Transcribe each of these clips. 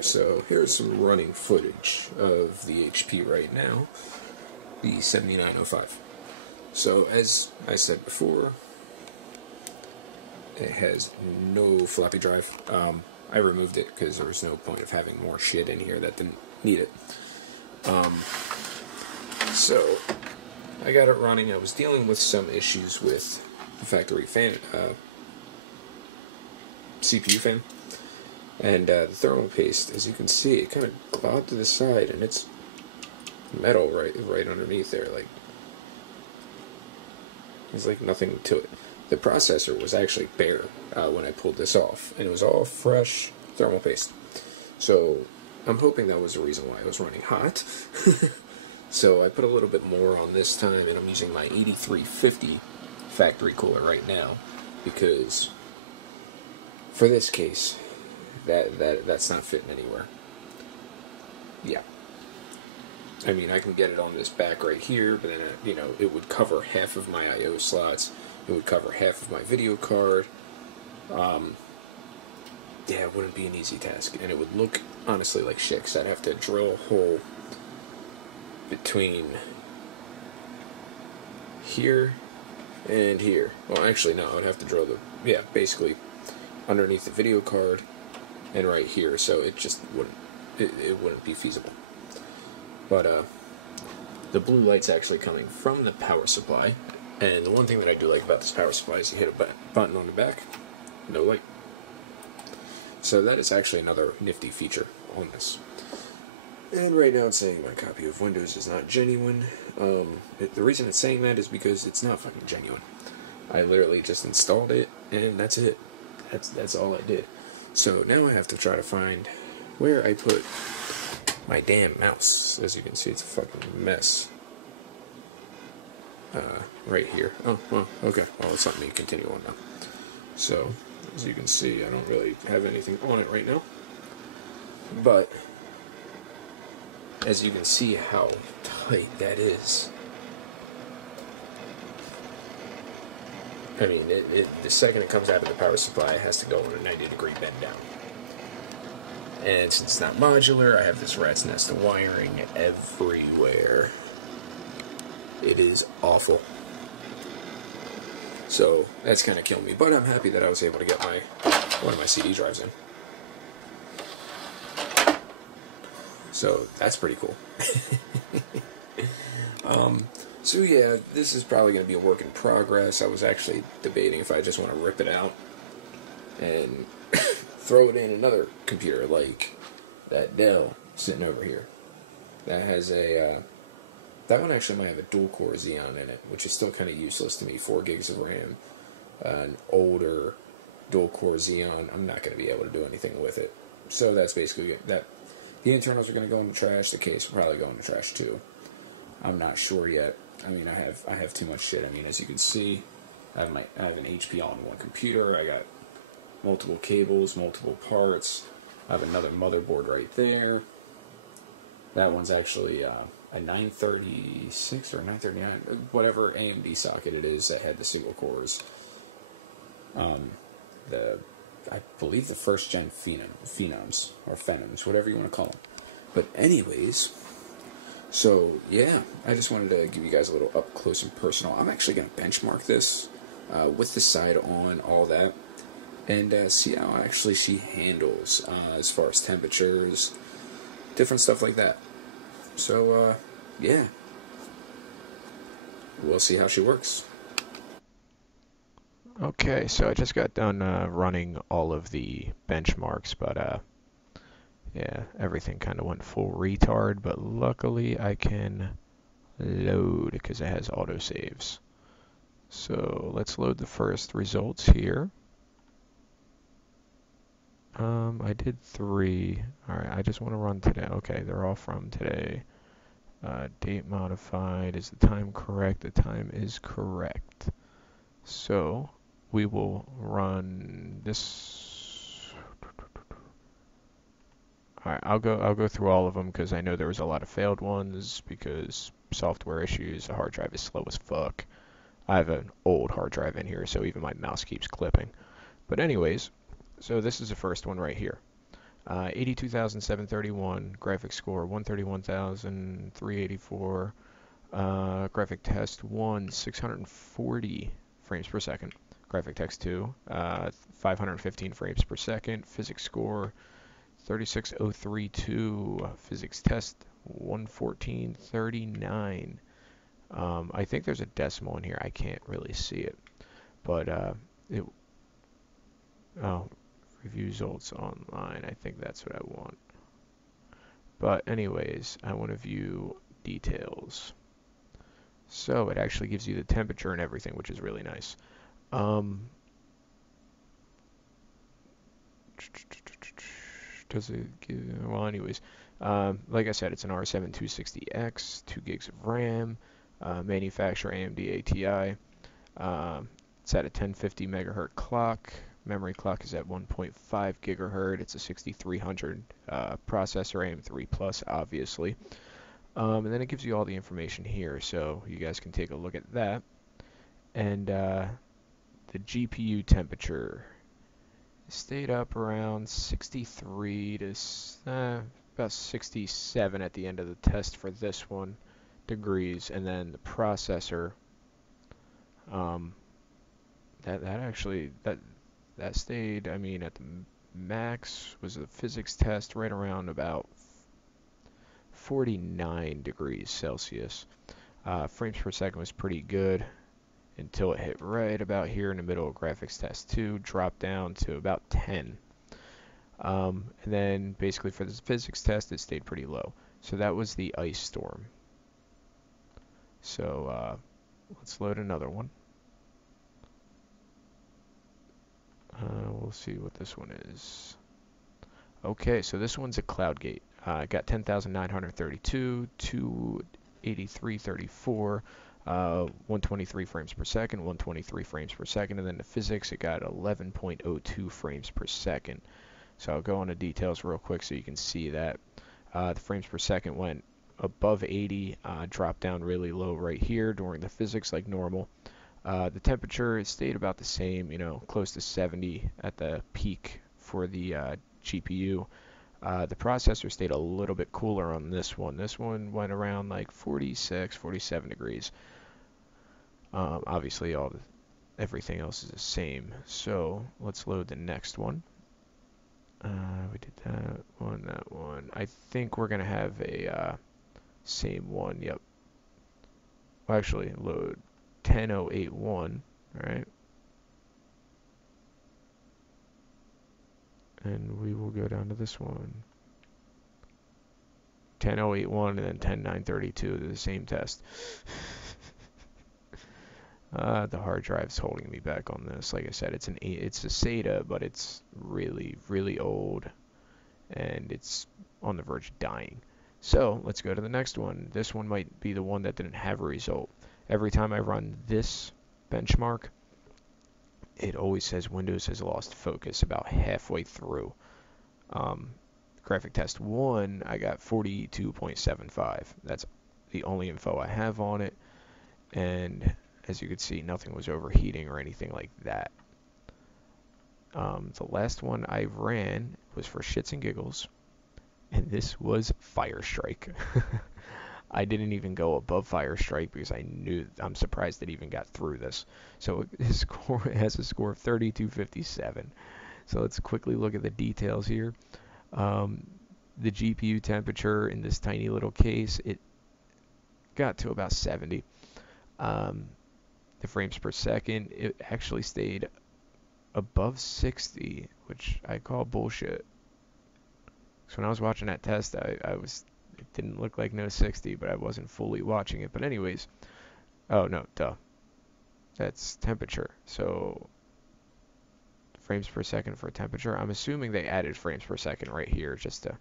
Alright, so here's some running footage of the HP right now, the 7905. So as I said before, it has no floppy drive. I removed it because there was no point of having more shit in here that didn't need it. So I got it running. I was dealing with some issues with the factory fan, CPU fan. And the thermal paste, as you can see, it kind of glowed to the side, and it's metal right underneath there. Like, there's like nothing to it. The processor was actually bare when I pulled this off, and it was all fresh thermal paste. So I'm hoping that was the reason why it was running hot. So I put a little bit more on this time, and I'm using my 8350 factory cooler right now, because for this case, that's not fitting anywhere. Yeah. I mean, I can get it on this back right here, but then, you know, it would cover half of my I/O slots. It would cover half of my video card. Yeah, it wouldn't be an easy task. And it would look, honestly, like shit, 'cause I'd have to drill a hole between here and here. Well, actually, no, I'd have to drill basically underneath the video card and right here, so it just wouldn't, it wouldn't be feasible. But the blue light's actually coming from the power supply, and the one thing that I do like about this power supply is you hit a button on the back, no light. So that is actually another nifty feature on this. And right now it's saying my copy of Windows is not genuine. The reason it's saying that is because it's not fucking genuine. I literally just installed it, and that's it. That's all I did. So now I have to try to find where I put my damn mouse. As you can see, it's a fucking mess. Right here. Oh, well, okay. Well, it's let me continue on now. So, as you can see, I don't really have anything on it right now. But, as you can see how tight that is. I mean, the second it comes out of the power supply, it has to go on a 90-degree bend down. And since it's not modular, I have this rat's nest of wiring everywhere. It is awful. So, that's kind of killing me. But I'm happy that I was able to get one of my CD drives in. So, that's pretty cool. So yeah, this is probably going to be a work in progress. I was actually debating if I just want to rip it out and throw it in another computer, like that Dell sitting over here. That has a, that one actually might have a dual-core Xeon in it, which is still kind of useless to me. 4 gigs of RAM, an older dual-core Xeon. I'm not going to be able to do anything with it. So that's basically that. The internals are going to go in the trash. The case will probably go in the trash too. I'm not sure yet. I mean, I have too much shit. I mean, as you can see, I have an HP all-in-one computer. I got multiple cables, multiple parts. I have another motherboard right there. That one's actually a 936 or 939, whatever AMD socket it is that had the single cores. I believe the first gen Phenoms or Phenoms, whatever you want to call them. But anyways. So, yeah, I just wanted to give you guys a little up close and personal. I'm actually going to benchmark this with the side on, all that, and see how actually she handles as far as temperatures, different stuff like that. So, yeah, we'll see how she works. Okay, so I just got done running all of the benchmarks, but yeah, everything kind of went full retard, but luckily I can load because it has autosaves. So let's load the first results here. I did 3. Alright, I just want to run today. Okay, they're all from today. Date modified. Is the time correct? The time is correct. So we will run this. Alright, I'll go through all of them because I know there was a lot of failed ones because software issues, the hard drive is slow as fuck. I have an old hard drive in here, so even my mouse keeps clipping. But anyways, so this is the first one right here. 82,731, graphics score 131,384, graphic test 1, 640 frames per second, graphic text 2, 515 frames per second, physics score 36032, physics test 11439. I think there's a decimal in here. I can't really see it, but it. Oh, review results online. I think that's what I want. But anyways, I want to view details. So it actually gives you the temperature and everything, which is really nice. Does it give, well, anyways, like I said, it's an R7 260X, 2 gigs of RAM, manufacturer AMD ATI. It's at a 1050 megahertz clock. Memory clock is at 1.5 gigahertz. It's a 6300 processor, AM3 Plus, obviously. And then it gives you all the information here, so you guys can take a look at that. And the GPU temperature stayed up around 63 to about 67 at the end of the test for this one degrees, and then the processor that stayed, I mean, at the max was a physics test right around about 49 degrees Celsius. Frames per second was pretty good until it hit right about here in the middle of graphics test 2, dropped down to about 10. And then basically for this physics test, it stayed pretty low. So that was the ice storm. So let's load another one. We'll see what this one is. Okay, so this one's a CloudGate. Got 10,932, 283.34, 123 frames per second, 123 frames per second, and then the physics, it got 11.02 frames per second. So I'll go into details real quick so you can see that. The frames per second went above 80, dropped down really low right here during the physics like normal. The temperature, it stayed about the same, close to 70 at the peak for the GPU. The processor stayed a little bit cooler on this one. This one went around like 46, 47 degrees. Obviously, everything else is the same. So let's load the next one. We did that one. I think we're going to have a same one. Yep. Well, actually, load 10081, right? And we will go down to this one. 10081 and then 10932, the same test. The hard drive's holding me back on this. Like I said, it's a SATA, but it's really, really old, and it's on the verge of dying. So let's go to the next one. This one might be the one that didn't have a result. Every time I run this benchmark, it always says Windows has lost focus about halfway through. Graphic test 1, I got 42.75. That's the only info I have on it. And as you can see, nothing was overheating or anything like that. The last one I ran was for shits and giggles, and this was Firestrike. I didn't even go above Firestrike because I'm surprised it even got through this. So it has a score of 3257. So let's quickly look at the details here. The GPU temperature in this tiny little case, it got to about 70. The frames per second, it actually stayed above 60, which I call bullshit. So when I was watching that test, it didn't look like no 60, but I wasn't fully watching it. But anyways, oh no, duh. That's temperature. So frames per second for temperature. I'm assuming they added frames per second right here just to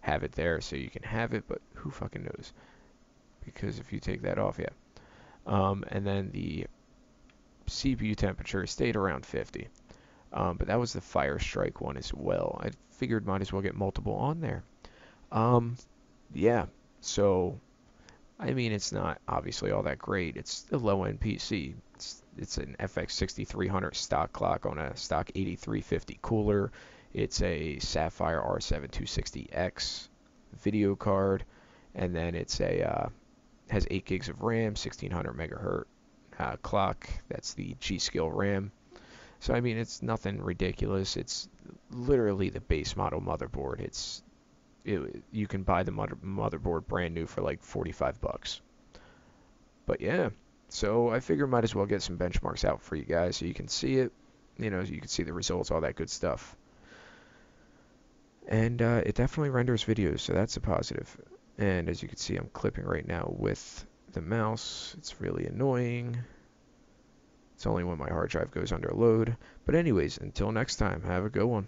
have it there so you can have it, but who fucking knows? Because if you take that off, yeah. And then the CPU temperature stayed around 50. But that was the Firestrike one as well. I figured might as well get multiple on there. Yeah, so I mean, it's not obviously all that great. It's a low-end PC. It's an FX 6300 stock clock on a stock 8350 cooler. It's a Sapphire R7 260X video card, and then it's a has 8 gigs of RAM, 1600 megahertz clock. That's the G.Skill RAM. So I mean, it's nothing ridiculous. It's literally the base model motherboard. You can buy the motherboard brand new for like 45 bucks. But yeah, so I figure might as well get some benchmarks out for you guys so you can see it. You can see the results, all that good stuff. And it definitely renders videos, so that's a positive. And as you can see, I'm clipping right now with the mouse. It's really annoying. It's only when my hard drive goes under load. But anyways, until next time, have a good one.